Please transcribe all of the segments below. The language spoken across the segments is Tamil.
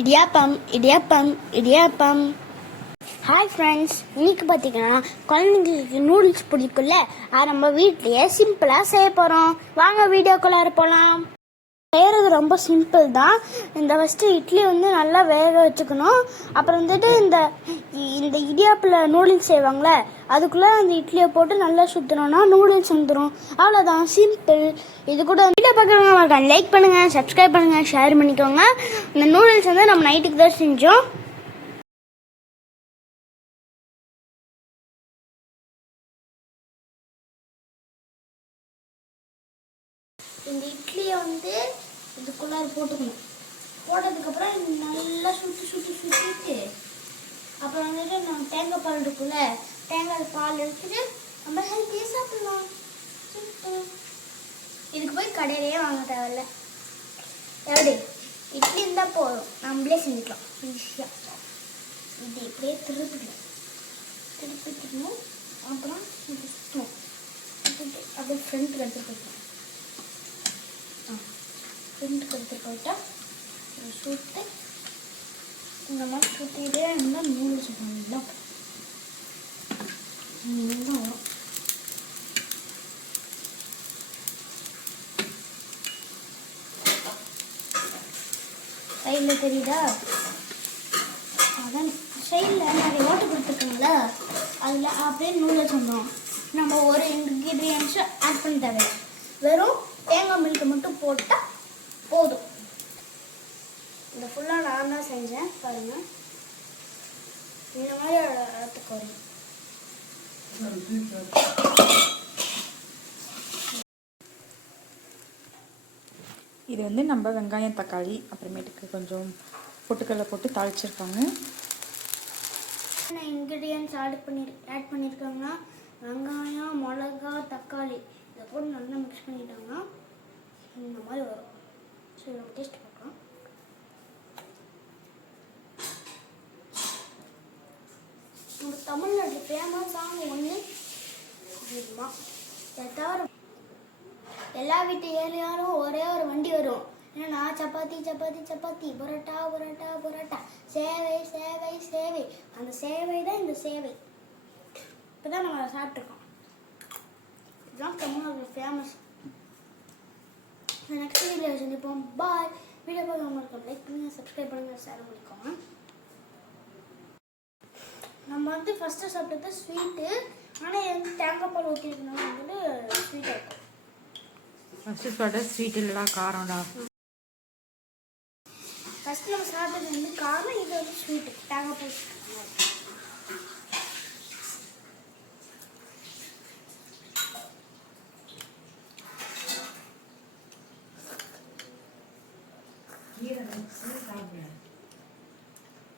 இடியாப்பம் இடியாப்பம் இடியாப்பம். ஹாய் ஃப்ரெண்ட்ஸ், இன்னைக்கு பார்த்தீங்கன்னா குழந்தைங்களுக்கு நூடுல்ஸ் பிடிக்கும்ல, அதை நம்ம வீட்லேயே சிம்பிளாக செய்ய போகிறோம். வாங்க வீடியோக்குள்ளார போகலாம். செய்கிறது ரொம்ப சிம்பிள் தான். இந்த ஃபஸ்ட்டு இட்லி நல்லா வேக வச்சுக்கணும். அப்புறம் இந்த இடியாப்பில் நூடுல்ஸ் செய்வாங்களே, அதுக்குள்ளே அந்த இட்லியை போட்டு நல்லா சுற்றணும்னா நூடுல்ஸ் வந்துடும். அவ்வளோதான், சிம்பிள். இது கூட வீடியோ பார்க்குறவங்க லைக் பண்ணுங்கள், சப்ஸ்கிரைப் பண்ணுங்கள், ஷேர் பண்ணிக்கோங்க. இந்த நூடுல்ஸ் நம்ம நைட்டுக்கு தான் செஞ்சோம். இந்த இட்லியை இதுக்குள்ளார போட்டுக்கணும். போட்டதுக்கப்புறம் நல்லா சுற்றிட்டு அப்புறம் நம்ம தேங்காய் பால் இருக்குல்ல, தேங்காய் பால் எடுத்துட்டு நம்ம ஹெல்த்தியாக சாப்பிடலாம். இதுக்கு போய் கடையிலேயே வாங்க தேவையில்ல. எப்படி இட்லி இருந்தால் போதும், நம்மளே செஞ்சுக்கலாம் ஈஸியாக. இது இப்படியே திருப்பிக்கணும். அப்புறம் இது சுற்றணும். அப்படியே ஃப்ரண்ட்டுக்கு எடுத்துகிட்டு போய்க்கலாம். ஃப்ரண்ட்டுக்கு எடுத்துகிட்டு போயிட்டா சுட்டு இந்த மாதிரி சுற்றிட்டே இருந்தால் நூடுல்ஸ் நல்லா வரும். சைடில் தெரியுதா? அதான் சைடில் நிறைய ஓட்டு கொடுத்துருக்காங்களா, அதில் அப்படியே நூடுல்ஸ் வந்துடும். நம்ம ஒரு இன்க்ரீடியன்ஸும் ஆட் பண்ண தேவை, வெறும் தேங்காய் மில்க்கு மட்டும் போட்டால் போதும். இந்த ஃபுல்லாக நான் தான் செஞ்சேன் பாருங்கள். இந்த மாதிரி இடத்துக்கு வரும். இது நம்ம வெங்காயம் தக்காளி அப்புறமேட்டுக்கு கொஞ்சம் பொட்டுக்கடலை போட்டு தாளிச்சிருக்காங்க. இன்க்ரீடியன்ஸ் ஆட் பண்ணியிருக்காங்கன்னா வெங்காயம், மிளகா, தக்காளி இதை போட்டு நல்லா மிக்ஸ் பண்ணிட்டாங்கன்னா இந்த மாதிரி வரும். ஸோ நம்ம டேஸ்ட் பார்க்கலாம். நம்ம தமிழ்நாட்டு ஃபேமஸ் சாங் இதுமா. இதை தவிர எல்லா வீட்டு ஏரியாலும் ஒரே ஒரு வண்டி வரும். ஏன்னா சப்பாத்தி சப்பாத்தி சப்பாத்தி, பரோட்டா பரோட்டா பரோட்டா, சேவை சேவை சேவை. அந்த சேவை தான் இந்த சேவை. இப்போ தான் நம்ம சாப்பிட்ருக்கோம். இதுதான் தமிழ்நாடு ஃபேமஸ். நெக்ஸ்ட் வீடியோ சந்திப்போம். பாய். வீடியோ பார்க்க உங்களுக்கு லைக் பண்ணுங்கள், சப்ஸ்கிரைப் பண்ணுங்கள், ஷேர் பண்ணிக்கோங்க. நம்ம ஃபஸ்ட்டு சாப்பிட்டது ஸ்வீட்டு. ஆனால் தேங்காய் பால் ஊற்றிருக்கணும் ஸ்வீட்டாக இருக்கும். ஃபஸ்ட்டு சாப்பிட்டா ஸ்வீட் இல்லைடா, காரம்டா. ஃபஸ்ட்டு நம்ம சாப்பிட்டது காரம், இது ஸ்வீட்டு தேங்காய் பால்.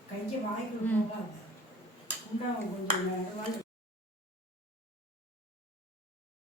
கையை வாய்க்கு போகாது. உண்டாகும் கொஞ்சம்